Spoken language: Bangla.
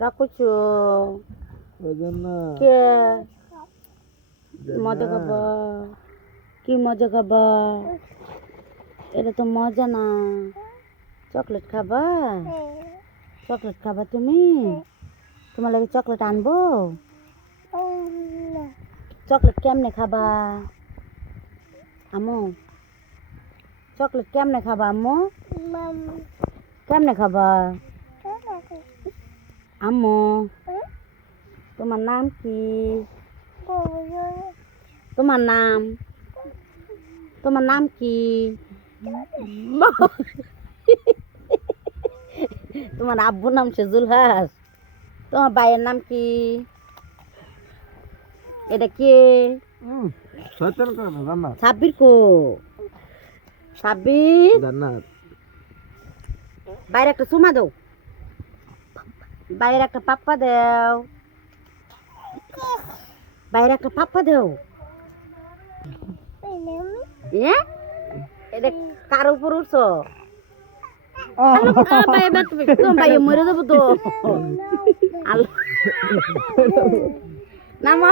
রাখছো ওই জন্য কে মজা খাবা কি মজা খাবা এটা তো মজা না চকলেট খাবা চকলেট খাবা তুমি তোমার লাগে চকলেট আনবো চকলেট কেমনে খাবা আম্মু চকলেট কেমনে খাবা আম্মু কেমনে খাবা আম্মু তোমার নাম কি তোমার নাম কি তোমার আব্বুর নাম সেজুল হাস তোমার ভাইয়ের নাম কি এটা কে শয়তান করে না জান্নাত সাব্বির কো সাব্বির জান্নাত বাইরে একটা চুমা দাও বাইরে একটা পাপ্পা দাও বাইরে একটা পাপ্পা দাও এটা কার উপর উঠছো ভাই মরে যাবো তো আল্লাহ নামা